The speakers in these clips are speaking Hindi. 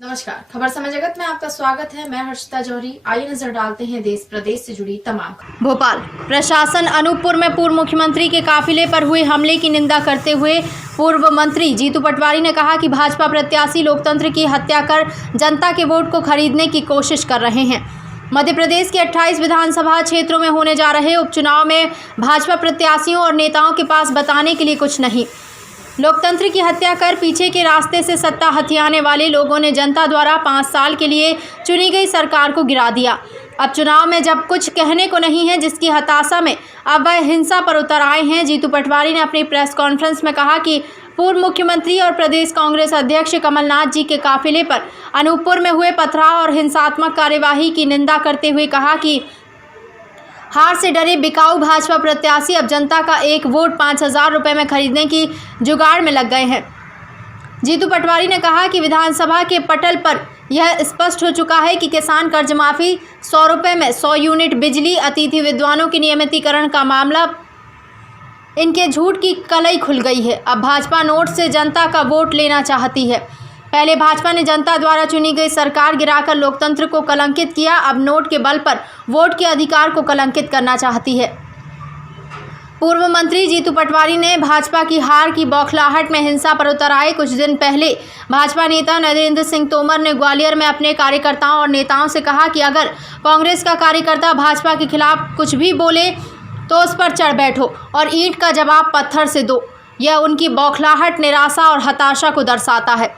नमस्कार, खबर समय जगत में आपका स्वागत है। मैं हर्षिता जौहरी। आइए नजर डालते हैं देश प्रदेश से जुड़ी तमाम खबरें। भोपाल प्रशासन अनूपपुर में पूर्व मुख्यमंत्री के काफिले पर हुए हमले की निंदा करते हुए पूर्व मंत्री जीतू पटवारी ने कहा कि भाजपा प्रत्याशी लोकतंत्र की हत्या कर जनता के वोट को खरीदने की कोशिश कर रहे हैं। मध्य प्रदेश के 28 विधानसभा क्षेत्रों में होने जा रहे उपचुनाव में भाजपा प्रत्याशियों और नेताओं के पास बताने के लिए कुछ नहीं। लोकतंत्र की हत्या कर पीछे के रास्ते से सत्ता हथियाने वाले लोगों ने जनता द्वारा 5 साल के लिए चुनी गई सरकार को गिरा दिया। अब चुनाव में जब कुछ कहने को नहीं है, जिसकी हताशा में अब वह हिंसा पर उतर आए हैं। जीतू पटवारी ने अपनी प्रेस कॉन्फ्रेंस में कहा कि पूर्व मुख्यमंत्री और प्रदेश कांग्रेस अध्यक्ष कमलनाथ जी के काफिले पर अनूपपुर में हुए पथराव और हिंसात्मक कार्यवाही की निंदा करते हुए कहा कि हार से डरे बिकाऊ भाजपा प्रत्याशी अब जनता का एक वोट 5,000 रुपये में खरीदने की जुगाड़ में लग गए हैं। जीतू पटवारी ने कहा कि विधानसभा के पटल पर यह स्पष्ट हो चुका है कि किसान कर्ज माफी, 100 रुपये में 100 यूनिट बिजली, अतिथि विद्वानों के नियमितीकरण का मामला, इनके झूठ की कलई खुल गई है। अब भाजपा नोट से जनता का वोट लेना चाहती है। पहले भाजपा ने जनता द्वारा चुनी गई सरकार गिराकर लोकतंत्र को कलंकित किया, अब नोट के बल पर वोट के अधिकार को कलंकित करना चाहती है। पूर्व मंत्री जीतू पटवारी ने भाजपा की हार की बौखलाहट में हिंसा पर उतर आए। कुछ दिन पहले भाजपा नेता नरेंद्र सिंह तोमर ने ग्वालियर में अपने कार्यकर्ताओं और नेताओं से कहा कि अगर कांग्रेस का कार्यकर्ता भाजपा के खिलाफ कुछ भी बोले तो उस पर चढ़ बैठो और ईंट का जवाब पत्थर से दो। यह उनकी बौखलाहट, निराशा और हताशा को दर्शाता है।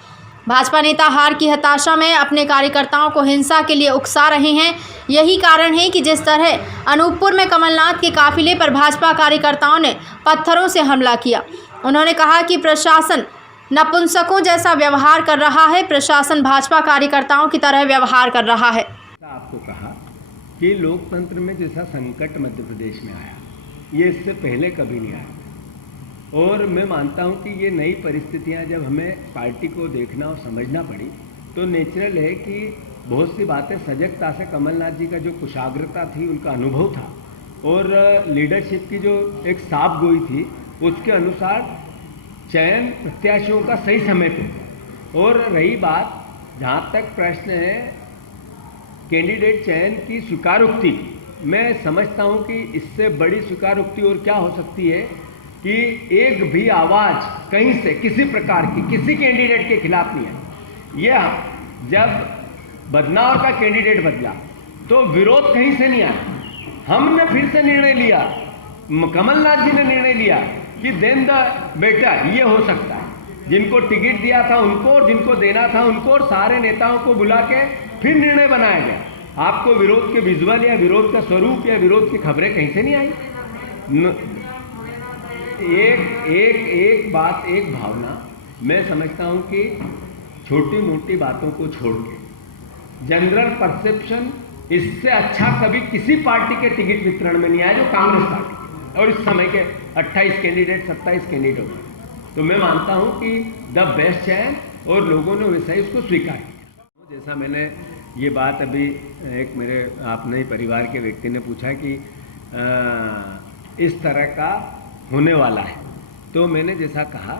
भाजपा नेता हार की हताशा में अपने कार्यकर्ताओं को हिंसा के लिए उकसा रहे हैं। यही कारण है कि जिस तरह अनूपपुर में कमलनाथ के काफिले पर भाजपा कार्यकर्ताओं ने पत्थरों से हमला किया। उन्होंने कहा कि प्रशासन नपुंसकों जैसा व्यवहार कर रहा है। प्रशासन भाजपा कार्यकर्ताओं की तरह व्यवहार कर रहा है। आपको कहा कि लोकतंत्र में जैसा संकट मध्य प्रदेश में आया, ये इससे पहले कभी नहीं आया। और मैं मानता हूं कि ये नई परिस्थितियां जब हमें पार्टी को देखना और समझना पड़ी तो नेचुरल है कि बहुत सी बातें सजगता से कमलनाथ जी का जो कुशाग्रता थी, उनका अनुभव था और लीडरशिप की जो एक साफ गोई थी, उसके अनुसार चयन प्रत्याशियों का सही समय पे। और रही बात, जहाँ तक प्रश्न है कैंडिडेट चयन की स्वीकारोक्ति, मैं समझता हूँ कि इससे बड़ी स्वीकारोक्ति और क्या हो सकती है कि एक भी आवाज़ कहीं से किसी प्रकार की किसी कैंडिडेट के खिलाफ नहीं है। यह जब बदनावर का कैंडिडेट बदला तो विरोध कहीं से नहीं आया। हमने फिर से निर्णय लिया, कमलनाथ जी ने निर्णय लिया कि देन द बेटर ये हो सकता है। जिनको टिकट दिया था उनको और जिनको देना था उनको और सारे नेताओं को बुला के फिर निर्णय बनाया गया। आपको विरोध के विजुअल या विरोध का स्वरूप या विरोध की खबरें कहीं से नहीं आई। एक बात, एक भावना, मैं समझता हूं कि छोटी मोटी बातों को छोड़ के जनरल परसेप्शन, इससे अच्छा कभी किसी पार्टी के टिकट वितरण में नहीं आया जो कांग्रेस पार्टी और इस समय के 28 कैंडिडेट 27 कैंडिडेट। तो मैं मानता हूं कि द बेस्ट है और लोगों ने वैसा ही उसको स्वीकार किया। जैसा मैंने ये बात अभी एक मेरे अपने परिवार के व्यक्ति ने पूछा कि इस तरह का होने वाला है, तो मैंने जैसा कहा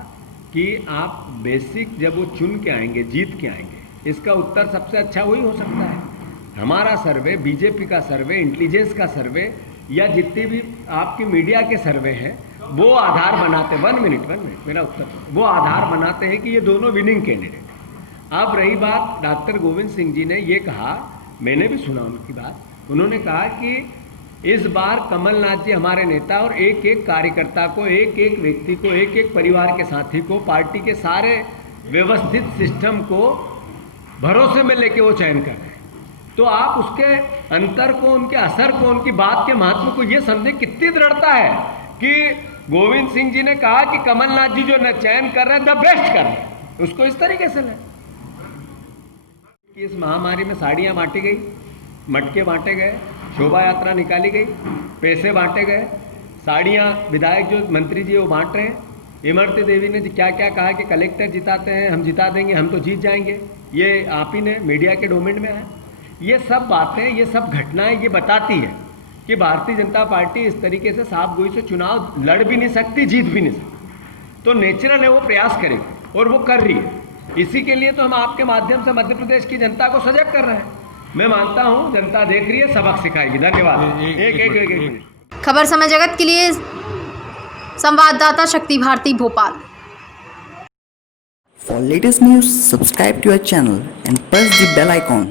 कि आप बेसिक जब वो चुन के आएंगे, जीत के आएंगे, इसका उत्तर सबसे अच्छा वही हो सकता है। हमारा सर्वे, बीजेपी का सर्वे, इंटेलिजेंस का सर्वे या जितने भी आपकी मीडिया के सर्वे हैं, वो आधार बनाते, 1 मिनट मेरा उत्तर, वो आधार बनाते हैं कि ये दोनों विनिंग कैंडिडेट। अब रही बात, डॉक्टर गोविंद सिंह जी ने ये कहा, मैंने भी सुना उनकी बात, उन्होंने कहा कि इस बार कमलनाथ जी हमारे नेता और एक एक कार्यकर्ता को, एक एक व्यक्ति को, एक एक परिवार के साथी को, पार्टी के सारे व्यवस्थित सिस्टम को भरोसे में लेके वो चयन कर रहे हैं। तो आप उसके अंतर को, उनके असर को, उनकी बात के महत्व को ये समझे कितनी दृढ़ता है कि गोविंद सिंह जी ने कहा कि कमलनाथ जी जो चयन कर रहे हैं द बेस्ट कर रहे हैं, उसको इस तरीके से लें कि इस महामारी में साड़ियाँ बांटी गई, मटके बांटे गए, शोभा यात्रा निकाली गई, पैसे बांटे गए, साड़ियाँ विधायक जो मंत्री जी वो बांट रहे हैं। इमरती देवी ने क्या क्या कहा कि कलेक्टर जिताते हैं, हम जिता देंगे, हम तो जीत जाएंगे, ये आप ही ने मीडिया के डोमेन में है। ये सब बातें, ये सब घटनाएं ये बताती है कि भारतीय जनता पार्टी इस तरीके से साफ गोई से चुनाव लड़ भी नहीं सकती, जीत भी नहीं सकती। तो नेचुरल है वो प्रयास करेगी और वो कर रही है। इसी के लिए तो हम आपके माध्यम से मध्य प्रदेश की जनता को सजग कर रहे हैं। मैं मानता हूं जनता देख रही है, सबक सिखाएगी। धन्यवाद। एक मिनट। खबर समय जगत के लिए संवाददाता शक्ति Bharti Bhopal. For latest news, subscribe to our channel and press the bell icon.